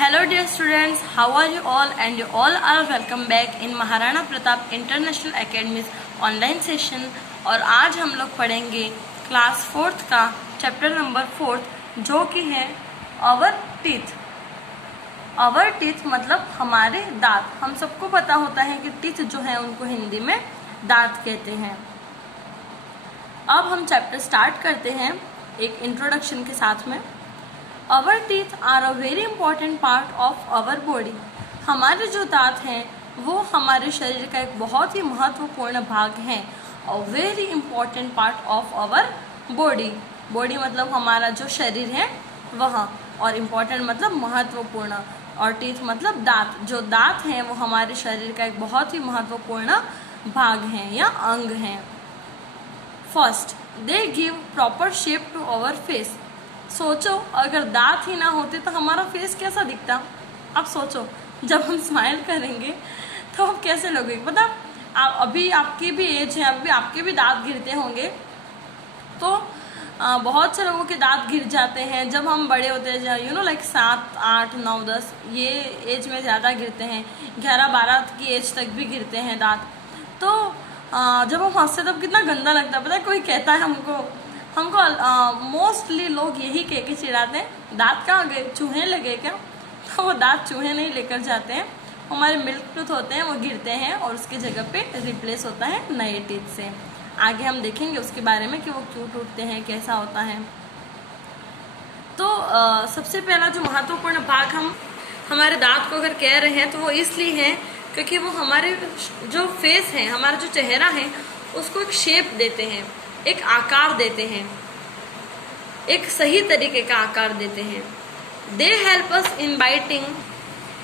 Hello dear students, how are you all? And you all are welcome back in Maharana Pratap international academies online session. और आज हम लोग पढ़ेंगे class 4th का chapter number 4 जो कि है आवर टीथ। आवर टीथ मतलब हमारे दांत। हम सबको पता होता है कि टीथ जो है उनको हिंदी में दांत कहते हैं। अब हम चैप्टर स्टार्ट करते हैं एक इंट्रोडक्शन के साथ में। Our teeth are a very important part of our body। हमारे जो दांत हैं वो हमारे शरीर का एक बहुत ही महत्वपूर्ण भाग है। A very important part of our body। Body मतलब हमारा जो शरीर है वह, और इम्पोर्टेंट मतलब महत्वपूर्ण, और टीथ मतलब दांत। जो दांत हैं वो हमारे शरीर का एक बहुत ही महत्वपूर्ण भाग है या अंग है। First, they give proper shape to our face. सोचो अगर दांत ही ना होते तो हमारा फेस कैसा दिखता। आप सोचो जब हम स्माइल करेंगे तो आप कैसे लगेंगे। मतलब आप अभी आपकी भी एज है, अभी आपके भी दांत गिरते होंगे। तो बहुत से लोगों के दांत गिर जाते हैं जब हम बड़े होते हैं, यू नो लाइक 7, 8, 9, 10 ये एज में ज़्यादा गिरते हैं। 11, 12 की एज तक भी गिरते हैं दांत। तो जब हम हंसते तब कितना गंदा लगता है। पता है कोई कहता है हमको मोस्टली लोग यही कह के चिढ़ाते हैं, दांत कहाँ गए, चूहे लगे क्या। तो वो दांत चूहे नहीं लेकर जाते हैं, हमारे मिल्क टूथ होते हैं वो गिरते हैं और उसकी जगह पे रिप्लेस होता है नए टीथ से। आगे हम देखेंगे उसके बारे में कि वो क्यों टूटते हैं, कैसा होता है। तो सबसे पहला जो महत्वपूर्ण भाग हम हमारे दांत को अगर कह रहे हैं तो वो इसलिए है क्योंकि वो हमारे जो फेस है, हमारा जो चेहरा है उसको एक शेप देते हैं, एक आकार देते हैं, एक सही तरीके का आकार देते हैं। दे help us in biting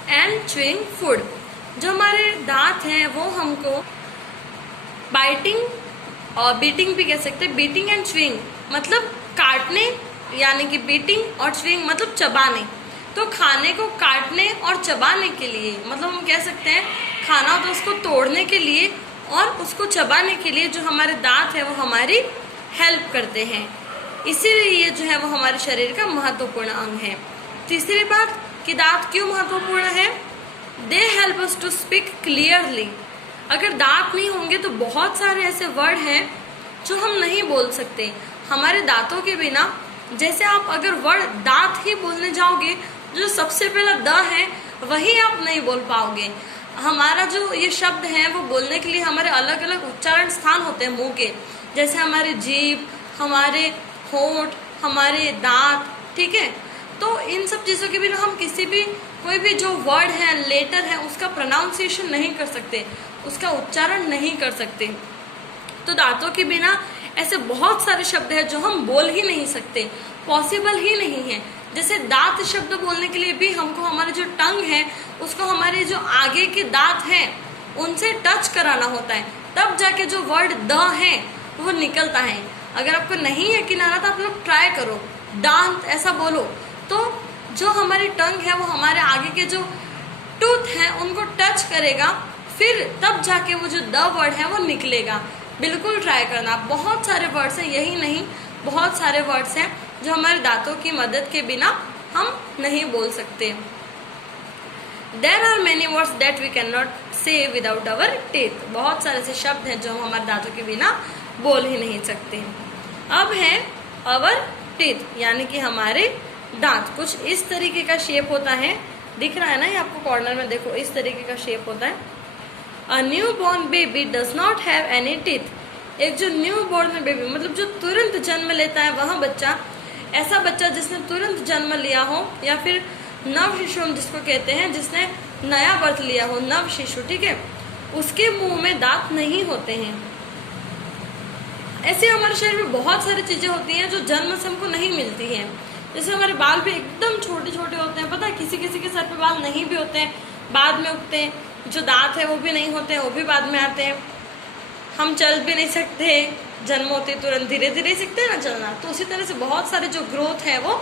and chewing food. जो हमारे दांत हैं वो हमको बाइटिंग और बीटिंग भी कह सकते हैं। बीटिंग एंड च्यूइंग मतलब काटने, यानी कि बीटिंग, और च्यूइंग मतलब चबाने। तो खाने को काटने और चबाने के लिए, मतलब हम कह सकते हैं खाना तो उसको तोड़ने के लिए और उसको चबाने के लिए जो हमारे दांत है वो हमारी हेल्प करते हैं। इसीलिए ये जो है वो हमारे शरीर का महत्वपूर्ण अंग है। तीसरी बात कि दांत क्यों महत्वपूर्ण है। They help us to speak clearly. अगर दांत नहीं होंगे तो बहुत सारे ऐसे वर्ड हैं जो हम नहीं बोल सकते हमारे दांतों के बिना। जैसे आप अगर वर्ड दांत ही बोलने जाओगे, जो सबसे पहला द है वही आप नहीं बोल पाओगे। हमारा जो ये शब्द है वो बोलने के लिए हमारे अलग अलग उच्चारण स्थान होते हैं मुंह के, जैसे हमारे जीभ, हमारे होंठ, हमारे दांत, ठीक है। तो इन सब चीज़ों के बिना हम किसी भी कोई भी जो वर्ड है, लेटर है, उसका प्रोनाउंसिएशन नहीं कर सकते, उसका उच्चारण नहीं कर सकते। तो दांतों के बिना ऐसे बहुत सारे शब्द हैं जो हम बोल ही नहीं सकते, पॉसिबल ही नहीं है। जैसे दांत शब्द बोलने के लिए भी हमको हमारे जो टंग है उसको हमारे जो आगे के दांत हैं उनसे टच कराना होता है, तब जाके जो वर्ड द है वो निकलता है। अगर आपको नहीं यकीन आ रहा तो आप लोग ट्राई करो, दांत ऐसा बोलो, तो जो हमारी टंग है वो हमारे आगे के जो टूथ हैं उनको टच करेगा, फिर तब जाके वो जो द वर्ड है वो निकलेगा। बिल्कुल ट्राई करना। बहुत सारे वर्ड्स हैं, यही नहीं बहुत सारे वर्ड्स हैं जो हमारे दांतों की मदद के बिना हम नहीं बोल सकते। There are many words that we cannot say without our teeth। बहुत सारे ऐसे शब्द हैं जो हम हमारे दांतों के बिना बोल ही नहीं सकते। अब है our teeth, यानी कि हमारे दांत। कुछ इस तरीके का शेप होता है, दिख रहा है ना ये आपको कॉर्नर में, देखो इस तरीके का शेप होता है। A newborn baby does not have any teeth। एक जो न्यू बॉर्न बेबी मतलब जो तुरंत जन्म लेता है वह बच्चा, ऐसा बच्चा जिसने तुरंत जन्म लिया हो, या फिर नव शिशु हम जिसको कहते हैं, जिसने नया बर्थ लिया हो, नव शिशु, ठीक है, उसके मुंह में दांत नहीं होते हैं। ऐसे हमारे शरीर में बहुत सारी चीजें होती हैं जो जन्म से हमको नहीं मिलती हैं। जैसे हमारे बाल भी एकदम छोटे छोटे होते हैं, पता है किसी किसी के सर पे बाल नहीं भी होते हैं, बाद में उगते हैं। जो दांत है वो भी नहीं होते हैं, वो भी बाद में आते हैं। हम चल भी नहीं सकते, जन्म होते तुरंत धीरे धीरे सीखते हैं ना चलना। तो उसी तरह से बहुत सारे जो ग्रोथ है वो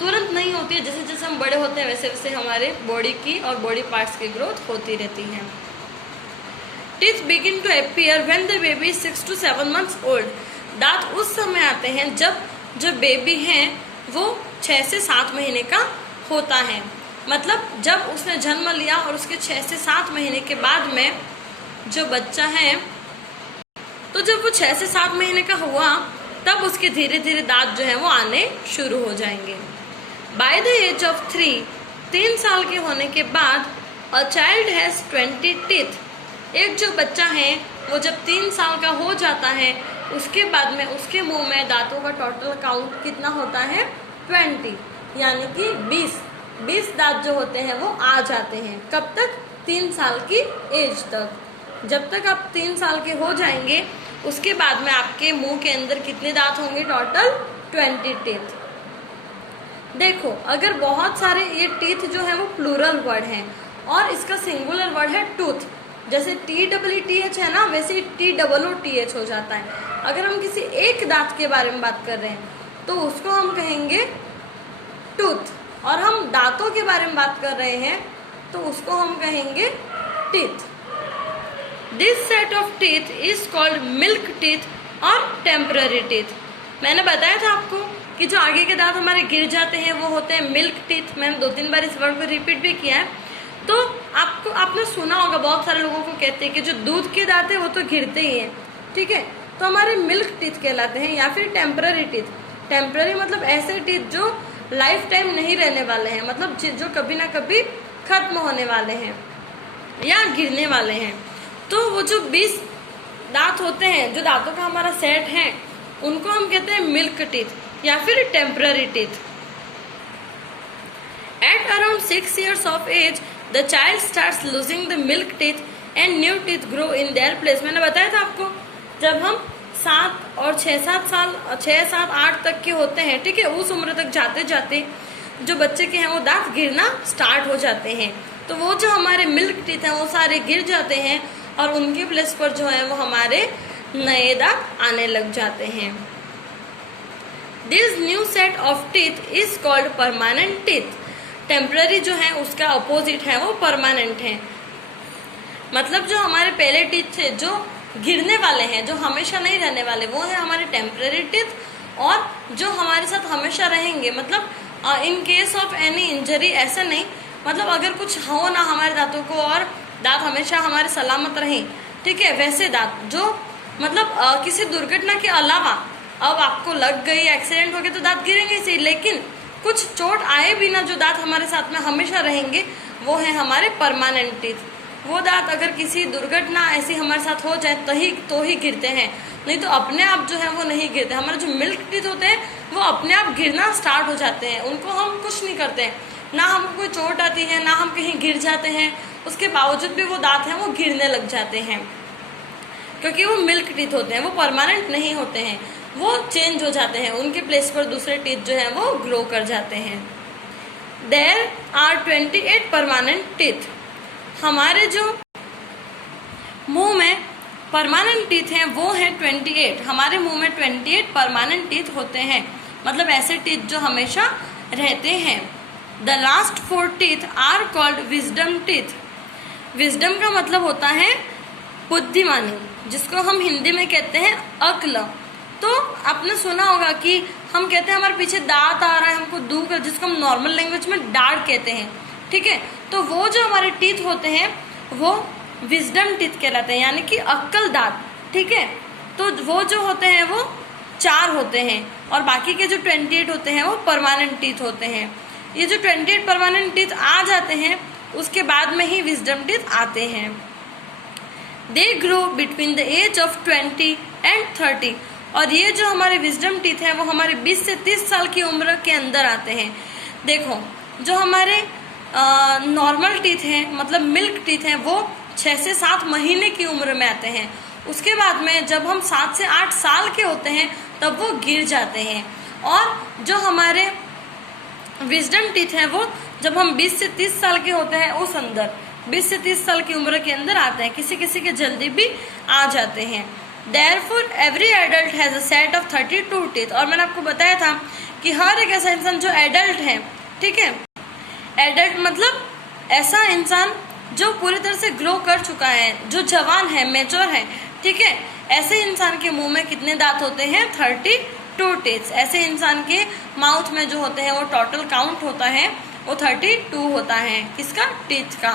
तुरंत नहीं होती है। जैसे जैसे हम बड़े होते हैं वैसे वैसे हमारे बॉडी की और बॉडी पार्ट्स की ग्रोथ होती रहती है। Teeth begin to appear when the baby 6 to 7 months old. दांत उस समय आते हैं जब जो बेबी हैं वो 6 से 7 महीने का होता है। मतलब जब उसने जन्म लिया और उसके 6 से 7 महीने के बाद में जो बच्चा है, तो जब वो 6 से 7 महीने का हुआ तब उसके धीरे धीरे दांत जो है वो आने शुरू हो जाएंगे। बाय द एज ऑफ 3 साल के होने के बाद अ चाइल्ड हैज 20 टीथ। एक जो बच्चा है वो जब 3 साल का हो जाता है उसके बाद में उसके मुंह में दांतों का टोटल काउंट कितना होता है? 20, यानी कि 20 दांत जो होते हैं वो आ जाते हैं। कब तक? 3 साल की एज तक। जब तक आप 3 साल के हो जाएंगे उसके बाद में आपके मुंह के अंदर कितने दांत होंगे? Total 20 teeth. देखो, अगर बहुत सारे ये टीथ जो है वो प्लूरल वर्ड हैं और इसका सिंगुलर वर्ड है टूथ, जैसे TEETH है ना, वैसे TOOTH हो जाता है। अगर हम किसी एक दांत के बारे में बात कर रहे हैं तो उसको हम कहेंगे टूथ, और हम दांतों के बारे में बात कर रहे हैं तो उसको हम कहेंगे teeth. This set of teeth is called milk teeth और टेम्पररी टीथ। मैंने बताया था आपको कि जो आगे के दांत हमारे गिर जाते हैं वो होते हैं मिल्क टीथ। मैंने 2-3 बार इस वर्ड को रिपीट भी किया है। तो आपने सुना होगा, बहुत सारे लोगों को कहते हैं कि जो दूध के दांत है वो तो गिरते ही हैं, ठीक है, तो हमारे मिल्क टीथ कहलाते हैं, या फिर टेम्पररी टीथ। टेम्पररी मतलब ऐसे टीथ जो लाइफ टाइम नहीं रहने वाले हैं, मतलब जो कभी ना कभी खत्म होने वाले हैं या गिरने वाले हैं। तो वो जो 20 दांत होते हैं, जो दांतों का हमारा सेट है, उनको हम कहते हैं मिल्क टीथ या फिर temporary teeth. At around 6 years of age the child starts losing the milk teeth and new teeth grow in their place। मैंने बताया था आपको, जब हम 7 और 6-7 साल 6-7-8 तक के होते हैं, ठीक है, उस उम्र तक जाते जाते जो बच्चे के हैं वो दांत गिरना स्टार्ट हो जाते हैं। तो वो जो हमारे मिल्क टीथ हैं वो सारे गिर जाते हैं और उनके प्लेस पर जो है वो हमारे नए दांत आने लग जाते हैं। This new set of teeth is called permanent teeth. Temporary जो है उसका अपोजिट है वो परमानेंट है। मतलब जो हमारे पहले टीथ थे जो गिरने वाले हैं, जो हमेशा नहीं रहने वाले, वो है हमारे टेम्पररी टीथ, और जो हमारे साथ हमेशा रहेंगे, मतलब in case of any injury, ऐसा नहीं, मतलब अगर कुछ हो ना हमारे दांतों को और दांत हमेशा हमारे सलामत रहें, ठीक है, वैसे दांत जो मतलब किसी दुर्घटना के अलावा अब आपको लग गई, एक्सीडेंट हो गया तो दांत गिरेंगे सही, लेकिन कुछ चोट आए बिना जो दांत हमारे साथ में हमेशा रहेंगे वो है हमारे परमानेंट टीथ। वो दांत अगर किसी दुर्घटना ऐसी हमारे साथ हो जाए तो ही गिरते हैं, नहीं तो अपने आप जो है वो नहीं गिरते। हमारे जो मिल्क टीथ होते हैं वो अपने आप गिरना स्टार्ट हो जाते हैं, उनको हम कुछ नहीं करते हैं, ना हमको कोई चोट आती है, ना हम कहीं गिर जाते हैं, उसके बावजूद भी वो दांत हैं वो गिरने लग जाते हैं, क्योंकि वो मिल्क टीथ होते हैं, वो परमानेंट नहीं होते हैं, वो चेंज हो जाते हैं, उनके प्लेस पर दूसरे टीथ जो है वो ग्रो कर जाते हैं। There are 28 permanent teeth. हमारे जो मुंह में परमानेंट टीथ हैं वो हैं 28। हमारे मुंह में 28 परमानेंट टीथ होते हैं, मतलब ऐसे टीथ जो हमेशा रहते हैं। The last 4 teeth are called wisdom teeth. Wisdom का मतलब होता है बुद्धिमानी, जिसको हम हिंदी में कहते हैं अक्ल। तो आपने सुना होगा कि हम कहते हैं हमारे पीछे दांत आ रहा है, हमको दुख है, जिसको हम नॉर्मल लैंग्वेज में डार्ट कहते हैं, ठीक है। तो वो जो हमारे टीथ होते हैं वो विजडम टीथ कहलाते हैं, यानी कि अक्ल दांत, ठीक है। तो वो जो होते हैं वो 4 होते हैं और बाकी के जो 28 होते हैं वो परमानेंट टीथ होते हैं। ये जो 28 परमानेंट टीथ आ जाते हैं उसके बाद में ही विजडम टीथ आते हैं। They grow between the age of 20 and 30। और ये जो हमारे विजडम टीथ हैं वो हमारे 20 से 30 साल की उम्र के अंदर आते हैं। देखो, जो हमारे नॉर्मल टीथ हैं, मतलब मिल्क टीथ हैं, वो 6 से 7 महीने की उम्र में आते हैं। उसके बाद में जब हम 7 से 8 साल के होते हैं तब वो गिर जाते हैं। और जो हमारे विजडम टीथ हैं वो जब हम 20 से 30 साल के होते हैं उस अंदर 20 से 30 साल की उम्र के अंदर आते हैं, किसी किसी के जल्दी भी आ जाते हैं। Therefore, every adult has a set of 32 teeth। और मैंने आपको बताया था कि हर एक ऐसा इंसान जो एडल्ट है, ठीक है, एडल्ट मतलब ऐसा इंसान जो पूरी तरह से ग्रो कर चुका है, जो जवान है, मैच्योर है, ठीक है, ऐसे इंसान के मुंह में कितने दांत होते हैं? 32 टीथ। ऐसे इंसान के माउथ में जो होते हैं वो टोटल काउंट होता है वो 32 होता है। किसका? टीथ का।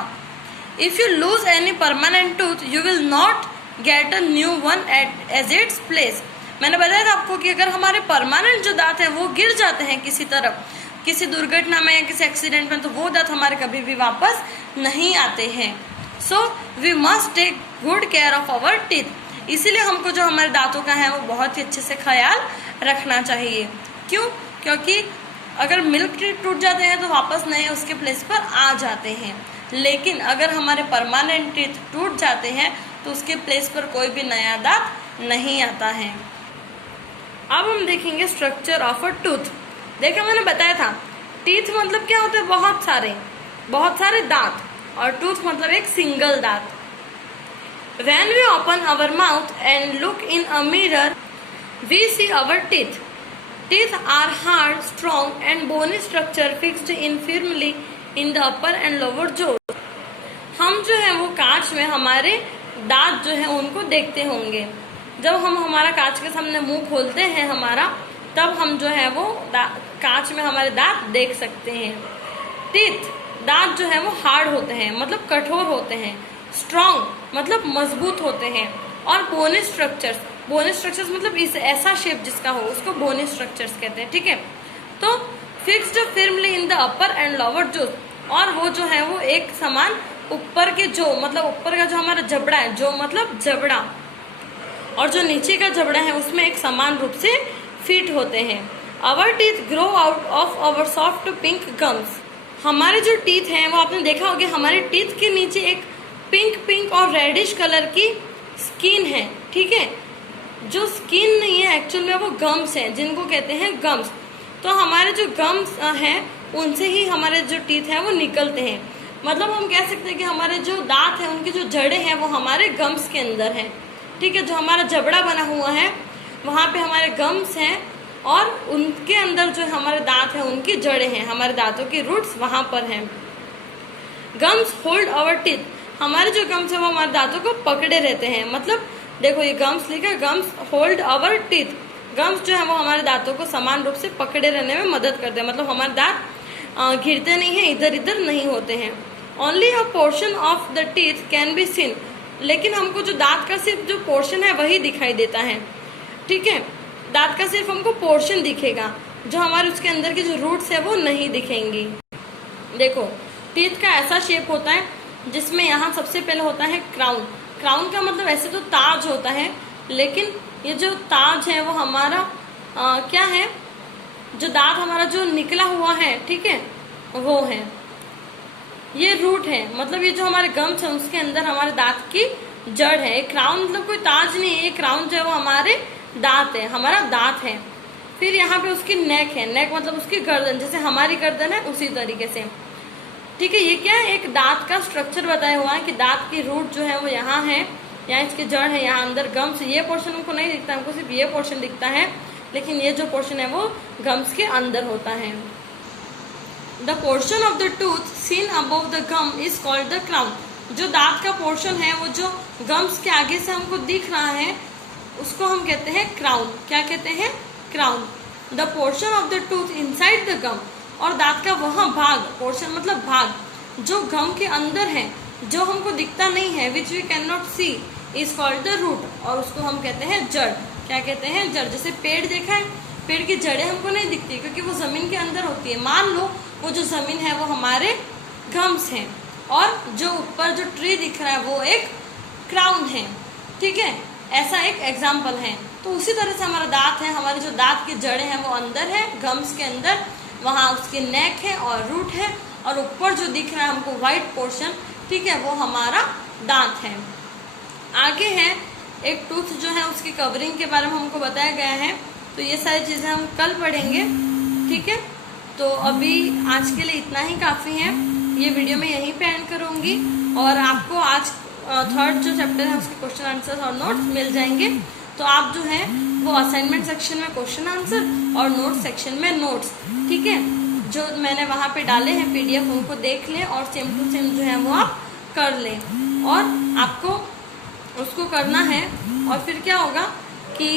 If you lose any permanent tooth you will not get a new one as its place. मैंने बताया था आपको कि अगर हमारे परमानेंट जो दांत है वो गिर जाते हैं किसी तरफ, किसी दुर्घटना में या किसी एक्सीडेंट में, तो वो दांत हमारे कभी भी वापस नहीं आते हैं। So we must take good care of our teeth. इसीलिए हमको जो हमारे दांतों का है वो बहुत ही अच्छे से ख्याल रखना चाहिए। क्यों? क्योंकि अगर मिल्क टीथ टूट जाते हैं तो वापस नए उसके प्लेस पर आ जाते हैं, लेकिन अगर हमारे परमानेंट टीथ टूट जाते हैं तो उसके प्लेस पर कोई भी नया दांत नहीं आता है। अब हम देखेंगे स्ट्रक्चर ऑफ अ टूथ। देखा, मैंने बताया था टीथ मतलब क्या होते हैं? बहुत सारे दांत, और टूथ मतलब एक सिंगल दांत। When we open our mouth and look in a mirror, we see our teeth. Teeth are hard, strong and bony structure fixed in firmly in the upper and lower jaws. हम जो है वो कांच में हमारे दांत जो है उनको देखते होंगे। जब हम हमारा कांच के सामने मुंह खोलते हैं हमारा, तब हम जो है वो कांच में हमारे दांत देख सकते हैं। टीथ दांत जो है वो हार्ड होते हैं, मतलब कठोर होते हैं। स्ट्रॉन्ग मतलब मजबूत होते हैं। और बोनी स्ट्रक्चर्स मतलब इस ऐसा शेप जिसका हो उसको बोनी स्ट्रक्चर्स कहते हैं। ठीक है, तो fixed firmly in the upper and lower जो, और वो जो है वो एक समान ऊपर के जो मतलब ऊपर का जो हमारा जबड़ा है, जो मतलब जबड़ा, और जो नीचे का जबड़ा है उसमें एक समान रूप से फिट होते हैं। Our teeth grow out of our soft pink gums. हमारे जो टीथ हैं वो आपने देखा होगा, हमारे टीथ के नीचे एक पिंक और रेडिश कलर की स्किन है। ठीक है, जो स्किन नहीं है एक्चुअल में वो गम्स हैं, जिनको कहते हैं गम्स। तो हमारे जो गम्स हैं उनसे ही हमारे जो टीथ हैं वो निकलते हैं। मतलब हम कह सकते हैं कि हमारे जो दांत हैं उनकी जो जड़ें हैं वो हमारे गम्स के अंदर हैं। ठीक है, जो हमारा जबड़ा बना हुआ है वहाँ पे हमारे गम्स हैं, और उनके अंदर जो हमारे दांत हैं उनकी जड़ें हैं, हमारे दांतों की रूट्स वहाँ पर हैं। Gums hold our teeth. हमारे जो गम्स है वो हमारे दांतों को पकड़े रहते हैं। मतलब देखो ये गम्स लिखा है, gums hold our teeth. Gums जो है वो हमारे दांतों को समान रूप से पकड़े रहने में मदद करते हैं। मतलब हमारे दांत गिरते नहीं हैं, इधर इधर नहीं होते हैं। Only a portion of the teeth can be seen. लेकिन हमको जो दांत का सिर्फ जो पोर्शन है वही दिखाई देता है। ठीक है, दांत का सिर्फ हमको पोर्शन दिखेगा, जो हमारे उसके अंदर की जो रूट्स है वो नहीं दिखेंगी। देखो टीथ का ऐसा शेप होता है जिसमें यहाँ सबसे पहले होता है क्राउन। क्राउन का मतलब ऐसे तो ताज होता है, लेकिन ये जो ताज है वो हमारा क्या है, जो दांत हमारा जो निकला हुआ है, ठीक है, वो है, ये रूट है। मतलब ये जो हमारे गम्स है उसके अंदर हमारे दांत की जड़ है। क्राउन मतलब कोई ताज नहीं है, ये क्राउन जो है वो हमारे दांत है, हमारा दांत है। फिर यहाँ पे उसकी नेक है, नेक मतलब उसकी गर्दन, जैसे हमारी गर्दन है उसी तरीके से। ठीक है, ये क्या है, एक दांत का स्ट्रक्चर बताया हुआ है कि दांत की रूट जो है वो यहाँ है, यहाँ इसकी जड़ है, यहाँ अंदर गम्स। ये पोर्शन हमको नहीं दिखता, हमको सिर्फ ये पोर्शन दिखता है, लेकिन ये जो पोर्शन है वो गम्स के अंदर होता है। The portion of the tooth seen above the gum is called the crown. जो दांत का पोर्शन है वो जो गम्स के आगे से हमको दिख रहा है उसको हम कहते हैं क्राउन। क्या कहते हैं? Crown. The portion of the tooth inside the gum, और दांत का वह भाग, पोर्शन मतलब भाग, जो गम के अंदर है, जो हमको दिखता नहीं है, which we can not see, is called the root, और उसको हम कहते हैं जड़। क्या कहते हैं? जड़। जैसे पेड़ देखा है, पेड़ की जड़ें हमको नहीं दिखती क्योंकि वो जमीन के अंदर होती है। मान लो वो जो जमीन है वो हमारे गम्स हैं, और जो ऊपर जो ट्री दिख रहा है वो एक क्राउन है। ठीक है, ऐसा एक एग्जाम्पल है। तो उसी तरह से हमारा दांत है, हमारे जो दांत की जड़ें हैं वो अंदर है, गम्स के अंदर, वहाँ उसकी नेक है और रूट है, और ऊपर जो दिख रहा है हमको व्हाइट पोर्शन, ठीक है, वो हमारा दांत है। आगे है एक टूथ जो है उसकी कवरिंग के बारे में हमको बताया गया है, तो ये सारी चीज़ें हम कल पढ़ेंगे। ठीक है, तो अभी आज के लिए इतना ही काफ़ी है। ये वीडियो मैं यहीं पे एंड करूँगी, और आपको आज थर्ड जो चैप्टर है उसके क्वेश्चन आंसर और नोट्स मिल जाएंगे। तो आप जो है वो असाइनमेंट सेक्शन में क्वेश्चन आंसर और नोट सेक्शन में नोट्स, ठीक है, जो मैंने वहाँ पे डाले हैं PDF, उनको देख लें और सेम टू सेम जो है वो आप कर लें। और आपको उसको करना है, और फिर क्या होगा कि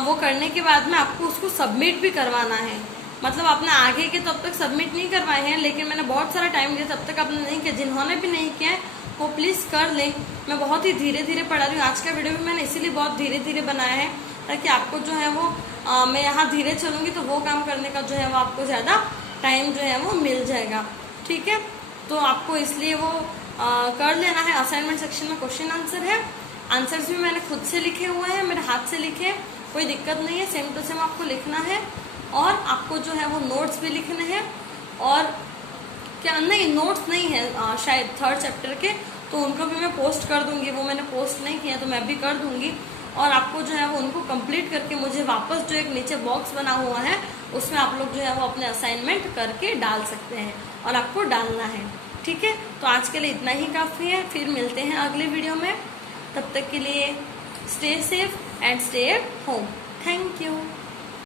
वो करने के बाद में आपको उसको सबमिट भी करवाना है। मतलब आपने आगे के तब तक सबमिट नहीं करवाए हैं, लेकिन मैंने बहुत सारा टाइम दिया, तब तक आपने नहीं किया। जिन्होंने भी नहीं किया है वो प्लीज़ कर लें। मैं बहुत ही धीरे धीरे पढ़ा रही हूँ। आज का वीडियो भी मैंने इसीलिए बहुत धीरे धीरे बनाया है, ताकि आपको जो है वो मैं यहाँ धीरे चलूँगी तो वो काम करने का जो है वो आपको ज़्यादा टाइम जो है वो मिल जाएगा। ठीक है, तो आपको इसलिए वो कर लेना है। असाइनमेंट सेक्शन में क्वेश्चन आंसर है, आंसर्स भी मैंने खुद से लिखे हुए हैं, मेरे हाथ से लिखे, कोई दिक्कत नहीं है। सेम टू सेम आपको लिखना है और आपको जो है वो नोट्स भी लिखने हैं। और क्या नहीं, नोट्स नहीं है शायद 3rd चैप्टर के, तो उनको भी मैं पोस्ट कर दूंगी। वो मैंने पोस्ट नहीं किया तो मैं भी कर दूंगी। और आपको जो है वो उनको कंप्लीट करके मुझे वापस जो एक नीचे बॉक्स बना हुआ है उसमें आप लोग जो है वो अपने असाइनमेंट करके डाल सकते हैं और आपको डालना है। ठीक है, तो आज के लिए इतना ही काफ़ी है। फिर मिलते हैं अगले वीडियो में, तब तक के लिए stay safe and stay at home. Thank you.